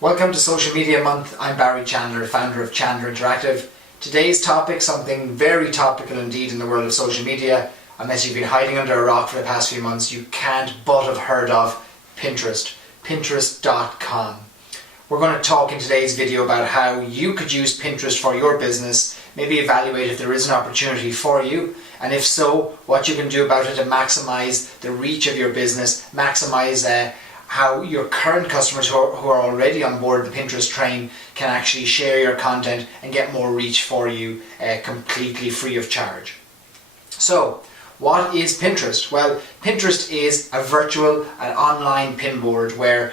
Welcome to Social Media Month. I'm Barry Chandler, founder of Chandler Interactive. Today's topic, something very topical indeed in the world of social media. Unless you've been hiding under a rock for the past few months, you can't but have heard of Pinterest. Pinterest.com. We're going to talk in today's video about how you could use Pinterest for your business, maybe evaluate if there is an opportunity for you, and if so, what you can do about it to maximize the reach of your business, maximize how your current customers who are already on board the Pinterest train can actually share your content and get more reach for you completely free of charge. So, what is Pinterest? Well, Pinterest is a virtual and online pinboard where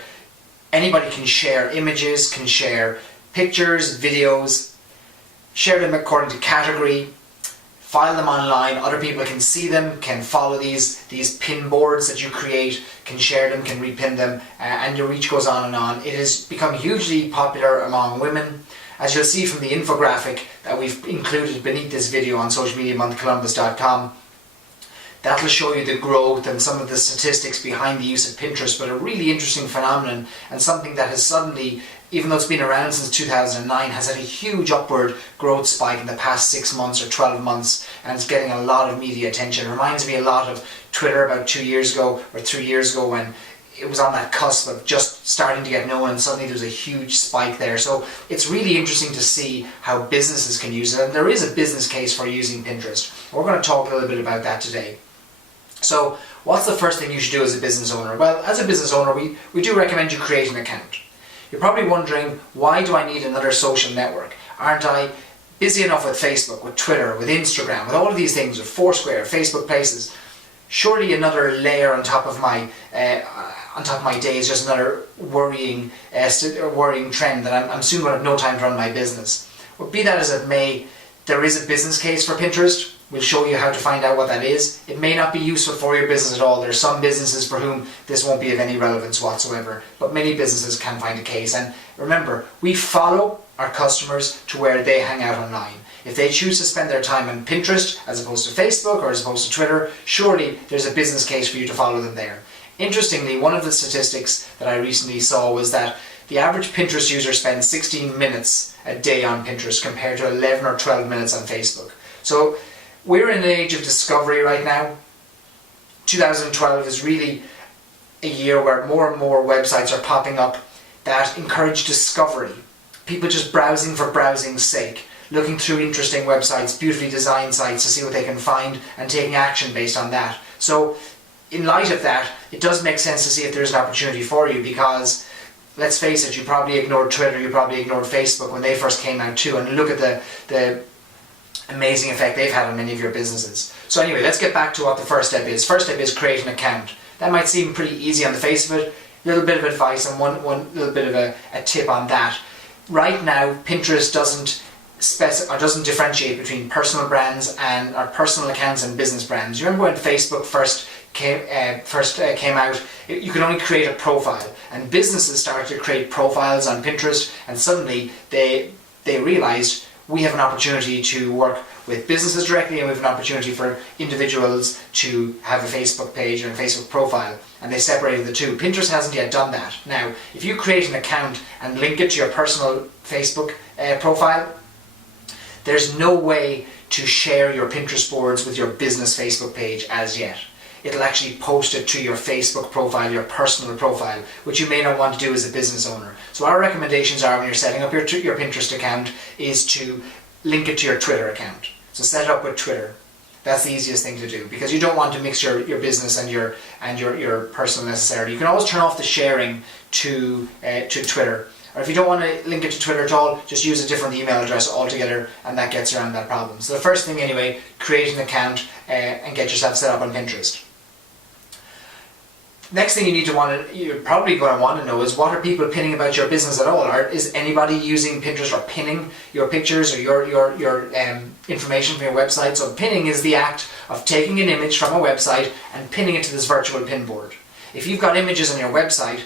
anybody can share images, can share pictures, videos, share them according to category, file them online, other people can see them, can follow these pin boards that you create, can share them, can repin them, and your reach goes on and on. It has become hugely popular among women. As you'll see from the infographic that we've included beneath this video on socialmediamonthcolumbus.com, that'll show you the growth and some of the statistics behind the use of Pinterest, but a really interesting phenomenon and something that has suddenly, even though it's been around since 2009, has had a huge upward growth spike in the past 6 months or 12 months, and it's getting a lot of media attention. It reminds me a lot of Twitter about 2 years ago or 3 years ago when it was on that cusp of just starting to get known, and suddenly there was a huge spike there. So it's really interesting to see how businesses can use it, and there is a business case for using Pinterest. We're going to talk a little bit about that today. So what's the first thing you should do as a business owner? Well, as a business owner, we do recommend you create an account. You're probably wondering, why do I need another social network? Aren't I busy enough with Facebook, with Twitter, with Instagram, with all of these things, with Foursquare, Facebook Places? Surely another layer on top of my day is just another worrying trend that I'm soon going to have no time to run my business. Well, be that as it may, there is a business case for Pinterest. We'll show you how to find out what that is. It may not be useful for your business at all. There's some businesses for whom this won't be of any relevance whatsoever, but many businesses can find a case. And remember, we follow our customers to where they hang out online. If they choose to spend their time on Pinterest as opposed to Facebook or as opposed to Twitter, surely there's a business case for you to follow them there. Interestingly, one of the statistics that I recently saw was that the average Pinterest user spends 16 minutes a day on Pinterest compared to 11 or 12 minutes on Facebook. So we're in an age of discovery right now. 2012 is really a year where more and more websites are popping up that encourage discovery. People just browsing for browsing's sake, looking through interesting websites, beautifully designed sites to see what they can find and taking action based on that. So in light of that, it does make sense to see if there's an opportunity for you, because let's face it, you probably ignored Twitter, you probably ignored Facebook when they first came out too, and look at the amazing effect they've had on many of your businesses. So anyway, let's get back to what the first step is. First step is create an account. That might seem pretty easy on the face of it. A little bit of advice and one little bit of a tip on that. Right now, Pinterest doesn't differentiate between personal brands and or personal accounts and business brands. You remember when Facebook first came out, you could only create a profile, and businesses started to create profiles on Pinterest, and suddenly they realized we have an opportunity to work with businesses directly, and we have an opportunity for individuals to have a Facebook page or a Facebook profile, and they separated the two. Pinterest hasn't yet done that. Now, if you create an account and link it to your personal Facebook profile, there's no way to share your Pinterest boards with your business Facebook page as yet. It'll actually post it to your Facebook profile, your personal profile, which you may not want to do as a business owner. So our recommendations are, when you're setting up your Pinterest account, is to link it to your Twitter account. So set it up with Twitter. That's the easiest thing to do, because you don't want to mix your business and your personal necessarily. You can always turn off the sharing to Twitter. Or if you don't want to link it to Twitter at all, just use a different email address altogether, and that gets around that problem. So the first thing anyway, create an account and get yourself set up on Pinterest. Next thing you're probably going to want to know is, what are people pinning about your business at all? Is anybody using Pinterest or pinning your pictures or your information from your website? So pinning is the act of taking an image from a website and pinning it to this virtual pin board. If you've got images on your website,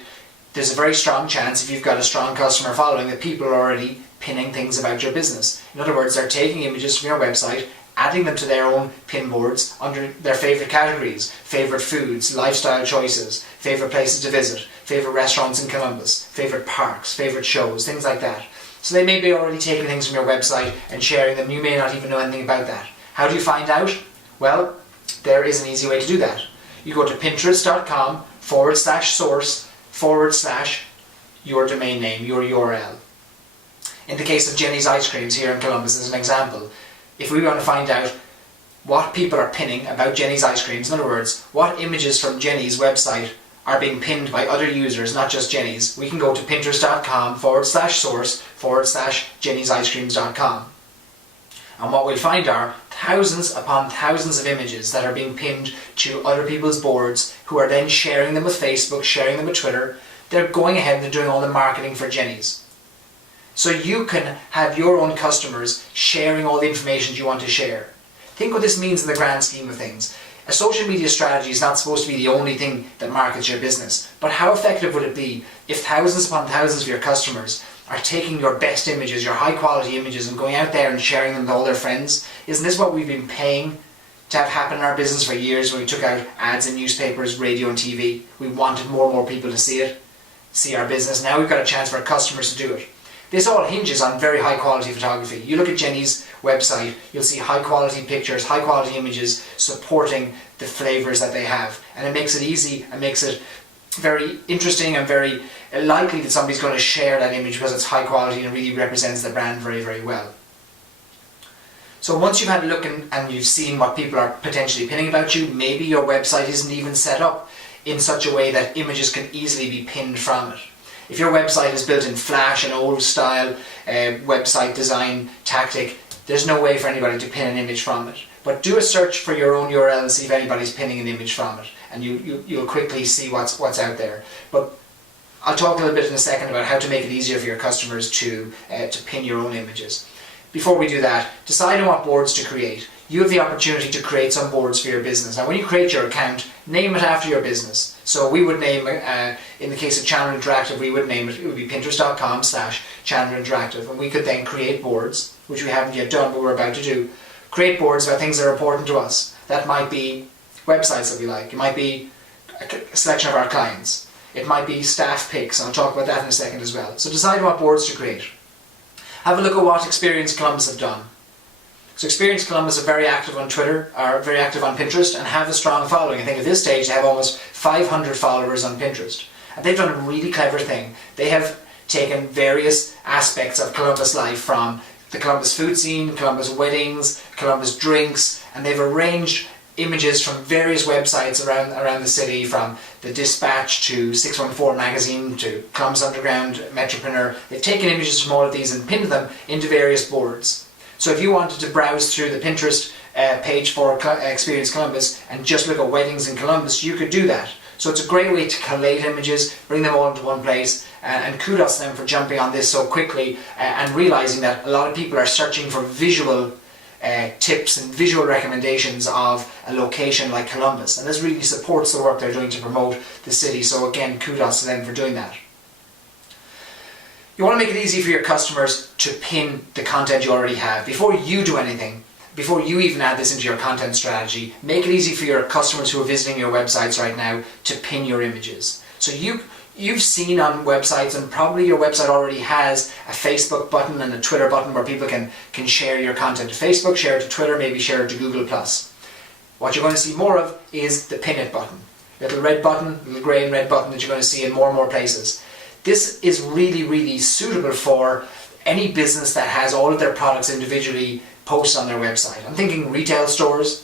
there's a very strong chance, if you've got a strong customer following, that people are already pinning things about your business. In other words, they're taking images from your website, adding them to their own pin boards under their favourite categories: favourite foods, lifestyle choices, favourite places to visit, favourite restaurants in Columbus, favourite parks, favourite shows, things like that. So they may be already taking things from your website and sharing them. You may not even know anything about that. How do you find out? Well, there is an easy way to do that. You go to pinterest.com/source/your domain name, your URL. In the case of Jenny's Ice Creams here in Columbus as an example, if we want to find out what people are pinning about Jenny's Ice Creams, in other words, what images from Jenny's website are being pinned by other users, not just Jenny's, we can go to pinterest.com/source/jennysicecreams.com. And what we'll find are thousands upon thousands of images that are being pinned to other people's boards, who are then sharing them with Facebook, sharing them with Twitter. They're going ahead and they're doing all the marketing for Jenny's. So you can have your own customers sharing all the information you want to share. Think what this means in the grand scheme of things. A social media strategy is not supposed to be the only thing that markets your business, but how effective would it be if thousands upon thousands of your customers are taking your best images, your high quality images, and going out there and sharing them with all their friends? Isn't this what we've been paying to have happen in our business for years when we took out ads in newspapers, radio and TV? We wanted more and more people to see it, see our business. Now we've got a chance for our customers to do it. This all hinges on very high quality photography. You look at Jenny's website, you'll see high quality pictures, high quality images supporting the flavours that they have. And it makes it easy and makes it very interesting and very likely that somebody's going to share that image because it's high quality and really represents the brand very, very well. So once you've had a look and you've seen what people are potentially pinning about you, maybe your website isn't even set up in such a way that images can easily be pinned from it. If your website is built in Flash, an old style website design tactic, there's no way for anybody to pin an image from it. But do a search for your own URL and see if anybody's pinning an image from it, and you'll quickly see what's out there. But I'll talk a little bit in a second about how to make it easier for your customers to pin your own images. Before we do that, decide on what boards to create. You have the opportunity to create some boards for your business. Now when you create your account, name it after your business. So we would name it, in the case of Chandler Interactive, we would name it, it would be pinterest.com/Chandler Interactive. And we could then create boards, which we haven't yet done, but we're about to do. Create boards about things that are important to us. That might be websites that we like. It might be a selection of our clients. It might be staff pics, and I'll talk about that in a second as well. So decide what boards to create. Have a look at what Experience Columbus have done. So Experience Columbus are very active on Twitter, are very active on Pinterest, and have a strong following. I think at this stage they have almost 500 followers on Pinterest. And they've done a really clever thing. They have taken various aspects of Columbus life, from the Columbus food scene, Columbus weddings, Columbus drinks, and they've arranged images from various websites around the city, from the Dispatch to 614 Magazine to Columbus Underground, Metropreneur. They've taken images from all of these and pinned them into various boards. So if you wanted to browse through the Pinterest page for Experience Columbus and just look at weddings in Columbus, you could do that. So it's a great way to collate images, bring them all into one place, and kudos to them for jumping on this so quickly and realising that a lot of people are searching for visual tips and visual recommendations of a location like Columbus, and this really supports the work they're doing to promote the city. So again, kudos to them for doing that. You want to make it easy for your customers to pin the content you already have. Before you do anything, before you even add this into your content strategy, make it easy for your customers who are visiting your websites right now to pin your images. So you've seen on websites, and probably your website already has a Facebook button and a Twitter button where people can share your content to Facebook, share it to Twitter, maybe share it to Google+. What you're going to see more of is the pin it button. Little red button, little grey and red button that you're going to see in more and more places. This is really, really suitable for any business that has all of their products individually posted on their website. I'm thinking retail stores.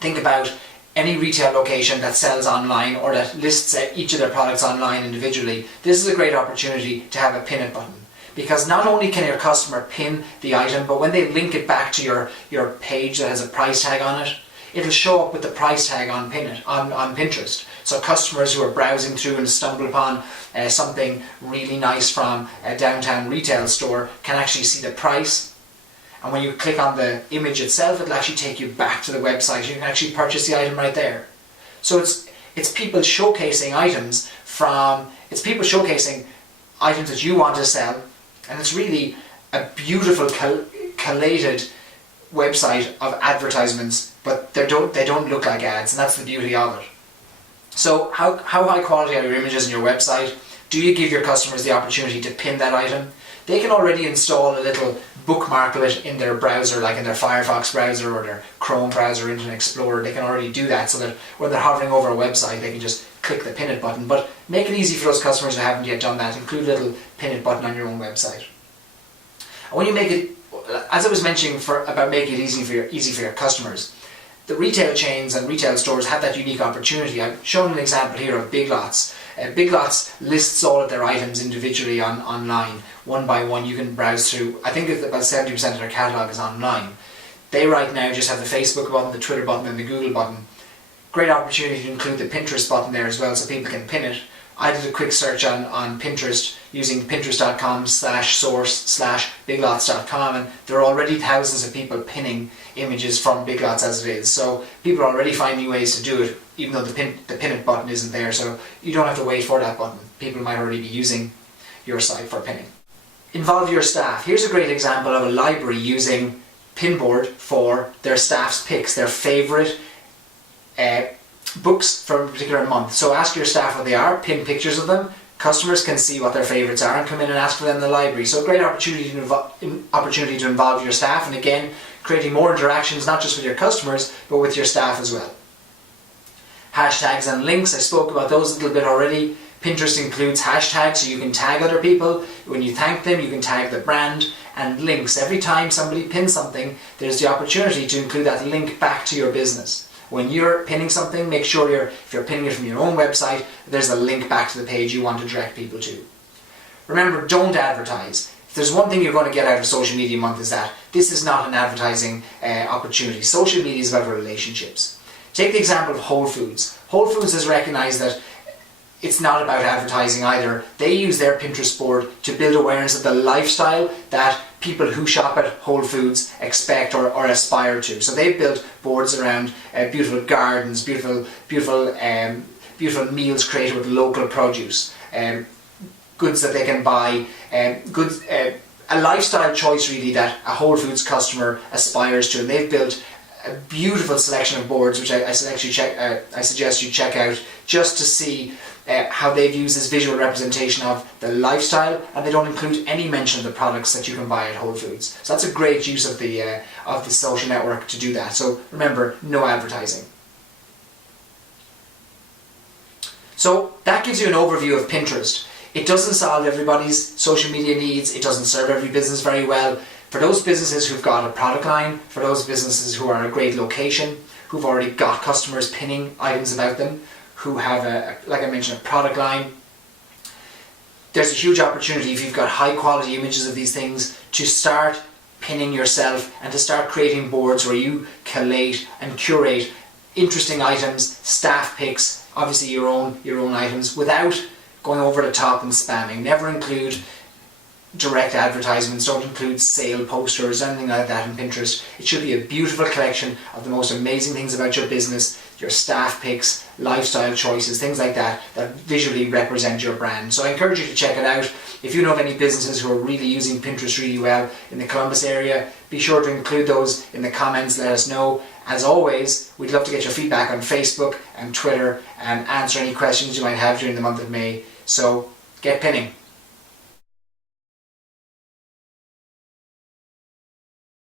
Think about any retail location that sells online or that lists each of their products online individually. This is a great opportunity to have a pin it button, because not only can your customer pin the item, but when they link it back to your page that has a price tag on it, it'll show up with the price tag on Pinterest. So customers who are browsing through and stumble upon something really nice from a downtown retail store can actually see the price. And when you click on the image itself, it'll actually take you back to the website. You can actually purchase the item right there. So it's people showcasing items that you want to sell, and it's really a beautiful collated website of advertisements, but they don't look like ads, and that's the beauty of it. So how high quality are your images in your website? Do you give your customers the opportunity to pin that item? They can already install a little bookmarklet in their browser, like in their Firefox browser or their Chrome browser, Internet Explorer. They can already do that so that when they're hovering over a website, they can just click the pin it button. But make it easy for those customers who haven't yet done that. Include a little pin it button on your own website. And when you make it, as I was mentioning about making it easy for your customers, the retail chains and retail stores have that unique opportunity. I've shown an example here of Big Lots. Big Lots lists all of their items individually online, one by one. You can browse through. I think about 70% of their catalogue is online. They right now just have the Facebook button, the Twitter button and the Google button. Great opportunity to include the Pinterest button there as well so people can pin it. I did a quick search on Pinterest using pinterest.com/source/biglots.com, and there are already thousands of people pinning images from Big Lots as it is. So people are already finding ways to do it, even though the pin it button isn't there. So you don't have to wait for that button. People might already be using your site for pinning. Involve your staff. Here's a great example of a library using Pinboard for their staff's picks, their favourite books from a particular month. So ask your staff what they are, pin pictures of them. Customers can see what their favourites are and come in and ask for them in the library. So a great opportunity to involve your staff, and again, creating more interactions not just with your customers but with your staff as well. Hashtags and links, I spoke about those a little bit already. Pinterest includes hashtags so you can tag other people. When you thank them, you can tag the brand. And links, every time somebody pins something, there's the opportunity to include that link back to your business. When you're pinning something, make sure if you're pinning it from your own website, there's a link back to the page you want to direct people to. Remember, don't advertise. If there's one thing you're going to get out of Social Media Month, is that this is not an advertising opportunity. Social media is about relationships. Take the example of Whole Foods. Whole Foods has recognized that it's not about advertising either. They use their Pinterest board to build awareness of the lifestyle that people who shop at Whole Foods expect or aspire to. So they've built boards around beautiful gardens, beautiful meals created with local produce, goods that they can buy, a lifestyle choice really that a Whole Foods customer aspires to. And they've built a beautiful selection of boards which I suggest you check out just to see how they've used this visual representation of the lifestyle, and they don't include any mention of the products that you can buy at Whole Foods. So that's a great use of the social network to do that. So remember, no advertising. So that gives you an overview of Pinterest. It doesn't solve everybody's social media needs. It doesn't serve every business very well. For those businesses who've got a product line, for those businesses who are in a great location, who've already got customers pinning items about them, who have, like I mentioned, a product line, there's a huge opportunity if you've got high quality images of these things to start pinning yourself and to start creating boards where you collate and curate interesting items, staff picks, obviously your own items, without going over the top and spamming. Never include direct advertisements, don't include sale posters, anything like that in Pinterest. It should be a beautiful collection of the most amazing things about your business, your staff picks, lifestyle choices, things like that visually represent your brand. So I encourage you to check it out. If you know of any businesses who are really using Pinterest really well in the Columbus area, be sure to include those in the comments, let us know. As always, we'd love to get your feedback on Facebook and Twitter and answer any questions you might have during the month of May. So get pinning.